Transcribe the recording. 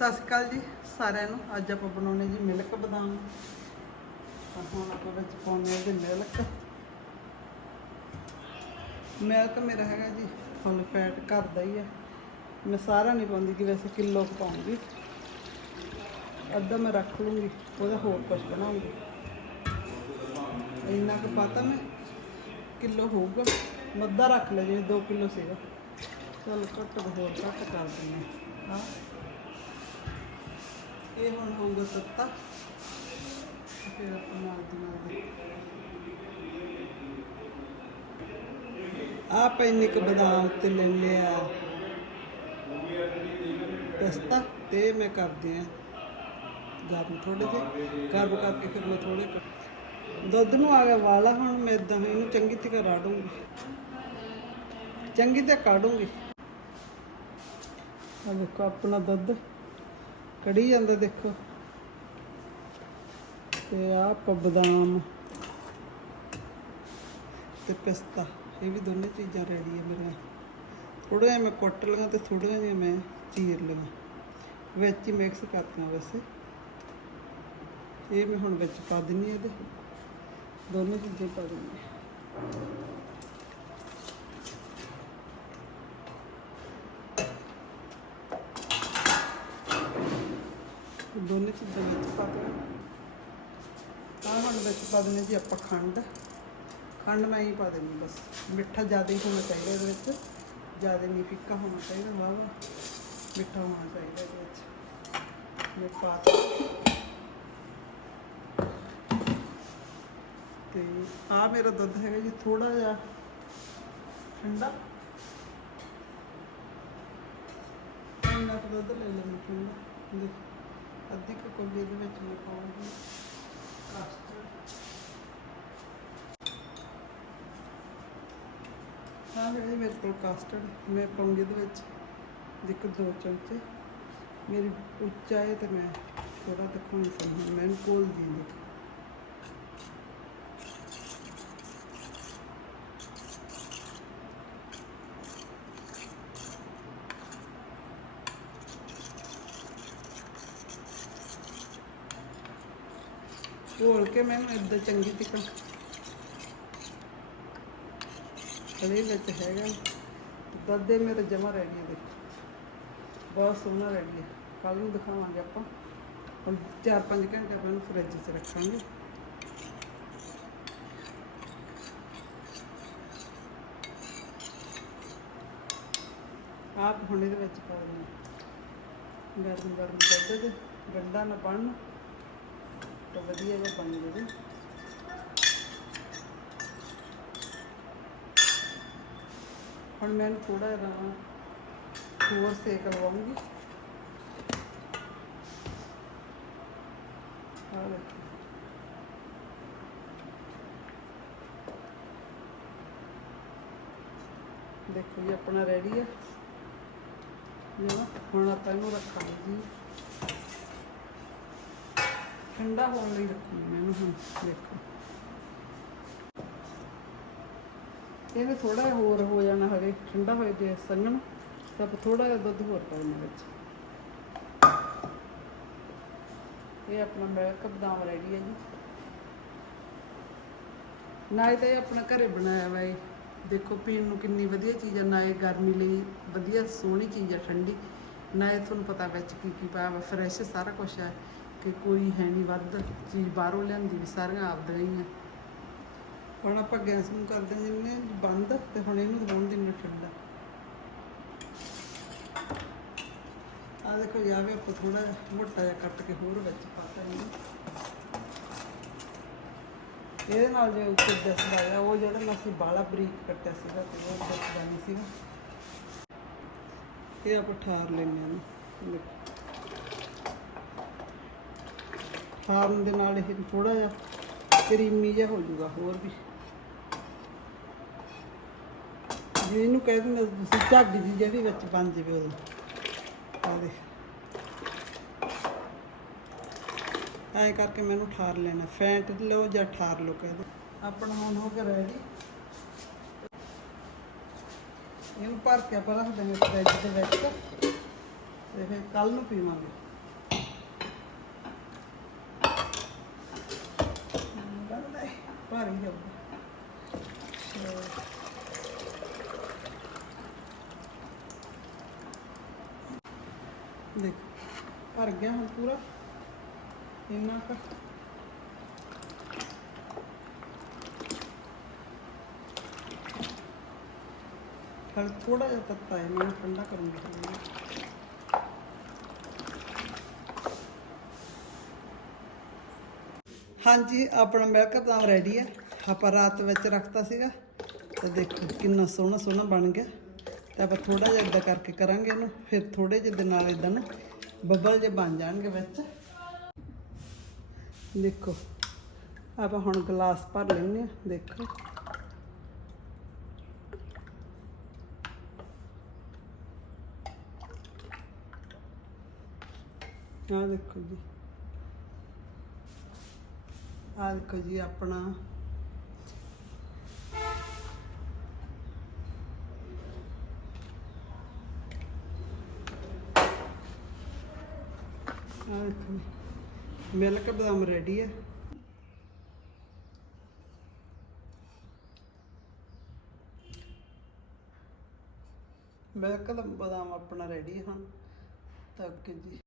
ਸਤਿ ਸ਼੍ਰੀ ਅਕਾਲ ਜੀ ਸਾਰਿਆਂ ਨੂੰ। ਅੱਜ ਆਪਾਂ ਬਣਾਉਣੇ ਜੀ ਮਿਲਕ ਬਦਾਮ। ਤਾਂ ਹੁਣ ਆਪਾਂ ਵਿੱਚ ਪਾਉਣੇ ਇਹਦੇ ਮਿਲਕ। ਮਿਲਕ ਮੇਰਾ ਹੈਗਾ ਜੀ ਫੁੱਲ ਫੈਟ ਘਰ ਦਾ ਹੀ ਹੈ ਮੈਂ ਸਾਰਾ ਨਹੀਂ ਪਾਉਂਦੀ ਕਿ ਵੈਸੇ ਕਿਲੋ ਪਾਉਂਗੀ ਅੱਧਾ ਮੈਂ ਰੱਖ ਲੂੰਗੀ, ਉਹਦਾ ਹੋਰ ਕੁਝ ਬਣਾਉਂਗੀ। ਇੰਨਾ ਕੁ ਪਤਾ ਮੈਂ, ਕਿਲੋ ਹੋਊਗਾ। ਮੱਦਾ ਰੱਖ ਲਿਆ ਜਿਵੇਂ 2 ਕਿਲੋ ਸੀਗਾ। ਚਲ ਘੱਟ ਤੋਂ ਹੋਰ ਘੱਟ ਕਰ ਦਿੰਦੇ ਹਾਂ। ਇਹ ਹੁਣ ਹੋਊਗਾ ਤੱਤਾ ਫਿਰ ਆਪਾਂ ਨਾਲ ਦੀ ਨਾਲ ਦੇ ਕ ਬਦਾਮ ਤੇ ਲੈ ਲਿਆ ਪਸਤਾ ਤੇ ਮੈਂ ਕਰਦੀ ਆ ਗਰਮ ਥੋੜੇ ਜਿਹੇ। ਗਰਮ ਕਰਕੇ ਫਿਰ ਮੈਂ ਥੋੜੇ ਦੁੱਧ ਨੂੰ ਆ ਗਿਆ ਵਾਲਾ, ਹੁਣ ਮੈਂ ਇਦਾਂ ਇਹਨੂੰ ਚੰਗੀ ਤਰ੍ਹਾਂ ਰਾੜੂੰਗੀ ਚੰਗੀ ਤਰ੍ਹਾਂ ਕਾੜੂੰਗੀ ਆ ਦੇਖੋ ਆਪਣਾ ਦੁੱਧ। ਕੜੀ ਜਾਂਦਾ ਦੇਖੋ। ਤੇ ਆ ਬਦਾਮ ਤੇ ਪਿਸਤਾ। ਇਹ ਵੀ ਦੋਨੇ ਚੀਜ਼ਾਂ ਰੈਡੀ ਹੈ ਮੇਰੀਆਂ ਥੋੜਾ ਜਿਹਾ ਮੈਂ ਕੁੱਟ ਲਵਾਂ ਤੇ ਥੋੜਾ ਜਿਹਾ ਮੈਂ ਚੀਰ ਲਵਾਂ। ਵਿੱਚ ਹੀ ਮਿਕਸ ਕਰਤੀਆਂ ਵੈਸੇ। ਇਹ ਮੈਂ ਹੁਣ ਵਿੱਚ ਪਾ ਦਿੰਨੀ ਇਹਦੇ। ਦੋਨੇ ਚੀਜ਼ਾਂ ਪਾ ਦਿੰਨੀ ਦੋਨੇ ਚੀਜ਼ਾਂ ਵਿੱਚ ਪਾ ਦਿਆਂ ਆਹ ਹੁਣ ਵਿੱਚ ਪਾ ਦਿੰਦੇ ਜੀ ਆਪਾਂ ਖੰਡ। ਖੰਡ ਮੈਂ ਹੀ ਪਾ ਦੇਣੀ ਬਸ। ਮਿੱਠਾ ਜ਼ਿਆਦਾ ਹੀ ਹੋਣਾ ਚਾਹੀਦਾ ਇਹਦੇ ਵਿੱਚ। ਜ਼ਿਆਦਾ ਨਹੀਂ, ਫਿੱਕਾ ਹੋਣਾ ਚਾਹੀਦਾ ਵਾਹ ਮਿੱਠਾ ਹੋਣਾ ਚਾਹੀਦਾ ਇਹਦੇ ਵਿੱਚ। ਮੈਂ ਪਾ ਤਾ। ਤੇ ਆ ਮੇਰਾ ਦੁੱਧ ਹੈਗਾ ਜੀ ਥੋੜਾ ਜਿਹਾ ਠੰਡਾ। ਇੰਨਾ ਕੁ ਦੁੱਧ ਲੈ ਲੈਣਾ ਠੰਡਾ। ਦੇਖ। ਅੱਧੀ ਕੁ ਕੋਲੀ ਦੇ ਵਿੱਚ ਮੈਂ ਪਾਉਂਗੀ ਕਸਟਰਡ ਹਾਂ, ਇਹ ਮੇਰੇ ਕੋਲ ਕਸਟਰਡ ਮੈਂ ਪਾਉਂਗੀ ਇਹਦੇ ਵਿੱਚ ਦੇਖੋ ਦੋ ਚਮਚੇ। ਮੇਰੀ ਉੱਚਾ ਹੈ ਤੇ ਮੈਂ ਥੋੜਾ ਦਿਖਾਉਣੀ ਸਮਝ ਮੈਂ ਕੋਲ ਦੀ ਦੇਖ ਘੋਲ ਕੇ ਮੈਨੂੰ ਇੱਦਾਂ ਚੰਗੀ ਤਰ੍ਹਾਂ ਕਦੇ ਵਿੱਚ ਹੈਗਾ। ਦੱਦੇ ਮੇਰੇ ਜਮਾ ਰਹਿ ਦੇ ਬਹੁਤ ਸੋਹਣਾ ਰਹਿ ਗਿਆ ਕੱਲ ਨੂੰ ਦਿਖਾਵਾਂਗੇ ਆਪਾਂ। ਹੁਣ 4-5 ਘੰਟੇ ਆਪਾਂ ਇਹਨੂੰ ਫ੍ਰਿਜ 'ਚ ਰੱਖਾਂਗੇ। ਆਪ ਹੁਣ ਇਹਦੇ ਵਿੱਚ ਪਾ ਦੇਣਾ ਗਰਮ ਗਰਮ ਦੁੱਧ ਦੇ ਗੰਡਾ ਨਾ ਬਣਨ ਤਾਂ ਵਧੀਆ ਜਿਹਾ ਬਣ ਜਾਵੇ। ਹੁਣ ਮੈਂ ਥੋੜਾ ਜਿਹਾ ਹੋਰ ਸੇਕ ਲਵਾਉਂਗੀ ਆ ਦੇਖੋ। ਦੇਖੋ ਜੀ, ਆਪਣਾ ਰੈਡੀ ਹੈ ਹੁਣ ਆਪਾਂ ਇਹਨੂੰ ਰੱਖਾਂਗੇ ਜੀ। ਠੰਡਾ ਹੋਣ ਲਈ ਰੱਖੂੰਗੀ ਮੈਂ ਇਹਨੂੰ ਹੁਣ, ਦੇਖੋ। ਇਹਨੇ ਥੋੜਾ ਹੋਰ ਹੋ ਜਾਣਾ ਹਰੇ ਠੰਡਾ ਹੋਏ ਤੇ ਸੰਗਣ ਤਾਂ ਥੋੜਾ ਜਿਹਾ ਦੁੱਧ ਹੋਰ ਪਾ ਵਿੱਚ। ਇਹ ਆਪਣਾ ਮਿਲਕ ਬਦਾਮ ਰੈਡੀ ਹੈ ਜੀ। ਨਾ ਇਹ ਤਾਂ ਇਹ ਆਪਣਾ ਘਰੇ ਬਣਾਇਆ ਵਾ ਇਹ। ਦੇਖੋ, ਪੀਣ ਨੂੰ ਕਿੰਨੀ ਵਧੀਆ ਚੀਜ਼ ਹੈ ਨਾ ਇਹ ਗਰਮੀ ਲਈ ਵਧੀਆ ਸੋਹਣੀ ਚੀਜ਼ ਹੈ ਠੰਡੀ। ਨਾ ਇਹ ਤੁਹਾਨੂੰ ਪਤਾ ਵਿੱਚ ਕੀ ਕੀ ਪਾਇਆ ਵਾ ਫਰੈਸ਼ ਸਾਰਾ ਕੁਝ ਹੈ ਕਿ ਕੋਈ ਹੈ ਨਹੀਂ ਵੱਧ ਚੀਜ਼ ਬਾਹਰੋਂ ਲਿਆਂਦੀ ਵੀ ਸਾਰੀਆਂ ਆਪਦੀਆਂ ਹੀ ਆ। ਹੁਣ ਆਪਾਂ ਗੈਸ ਨੂੰ ਕਰ ਦਿੰਦੇ ਨੇ ਬੰਦ ਤੇ ਹੁਣ ਇਹਨੂੰ ਹੋਣ ਦਿੰਦੇ ਠੰਡਾ। ਆ ਦੇਖੋ ਜਾਵੇ ਆਪਾਂ ਥੋੜਾ ਮੋਟਾ ਜਿਹਾ ਕੱਟ ਕੇ ਹੋਰ ਵਿੱਚ ਪਾਤਾ ਇਹਨੂੰ। ਇਹਦੇ ਨਾਲ ਜੇ ਉੱਤੇ ਦੱਸਦਾ ਆ ਉਹ ਜਿਹੜਾ ਮੈਂ ਅਸੀਂ ਬਾਲਾ ਬਰੀਕ ਕੱਟਿਆ ਸੀਗਾ ਤੇ ਉਹ ਦੱਸਦਾ ਨਹੀਂ ਸੀਗਾ। ਇਹ ਆਪਾਂ ਠਾਰ ਲੈਂਦੇ ਹਾਂ ਦੇਖੋ। ਫਾਰਮ ਦੇ ਨਾਲ ਇਹ ਥੋੜਾ ਜਿਹਾ ਕਰੀਮੀ ਜਿਹਾ ਹੋ ਜਾਊਗਾ, ਹੋਰ ਵੀ। ਜੇ ਇਹਨੂੰ ਕਹਿ ਦਿੰਦੇ ਤੁਸੀਂ ਝੱਗ ਦੀ ਜਿਹੜੀ ਵਿੱਚ ਬਣ ਜਾਵੇ ਉਦੋਂ ਆ ਦੇ ਐਂ ਕਰਕੇ ਮੈਨੂੰ ਠਾਰ ਲੈਣਾ। ਫੈਂਟ ਲਓ ਜਾਂ ਠਾਰ ਲਓ ਕਹਿ ਦੋ ਆਪਣਾ ਹੁਣ ਹੋ ਗਿਆ ਰੈਡੀ ਇਹਨੂੰ ਭਰ ਕੇ ਆਪਾਂ ਰੱਖ ਦਿੰਦੇ ਫ੍ਰਿਜ ਦੇ ਵਿੱਚ। ਤੇ ਫਿਰ ਕੱਲ ਨੂੰ ਪੀਵਾਂਗੇ। ਭਾਰੀ ਜਾਊਗਾ ਦੇਖ ਭਰ ਗਿਆ ਹੁਣ ਪੂਰਾ ਇੰਨਾ ਕੁ ਹਲ ਥੋੜਾ ਜਿਹਾ ਤੱਤਾ ਹੈ ਮੈਂ ਠੰਡਾ ਕਰੂੰਗੀ ਹਾਂਜੀ, ਆਪਣਾ ਮਿਲਕ ਬਦਾਮ ਰੈਡੀ ਹੈ ਆਪਾਂ ਰਾਤ ਵਿੱਚ ਰੱਖਤਾ ਸੀਗਾ। ਤੇ ਦੇਖੋ ਕਿੰਨਾ ਸੋਹਣਾ ਸੋਹਣਾ ਬਣ ਗਿਆ। ਤੇ ਆਪਾਂ ਥੋੜਾ ਜਿਹਾ ਇਦਾਂ ਕਰਕੇ ਕਰਾਂਗੇ ਇਹਨੂੰ। ਫਿਰ ਥੋੜੇ ਜਿਹੇ ਦੇ ਨਾਲ ਇਦਾਂ ਨੂੰ ਬੱਬਲ ਜੇ ਬਣ ਜਾਣਗੇ ਵਿੱਚ। ਦੇਖੋ, ਆਪਾਂ ਹੁਣ ਗਲਾਸ ਭਰ ਲੈਂਦੇ ਆ ਦੇਖੋ। ਆਹ ਦੇਖੋ ਜੀ। ਆਹ ਦੇਖੋ ਜੀ ਆਪਣਾ। ਆਹ ਦੇਖੋ ਮਿਲਕ ਬਦਾਮ ਰੈਡੀ ਹੈ ਮਿਲਕ ਦਾ ਬਦਾਮ ਆਪਣਾ ਰੈਡੀ ਹੈ ਹੁਣ ਤਾਂ ਜੀ।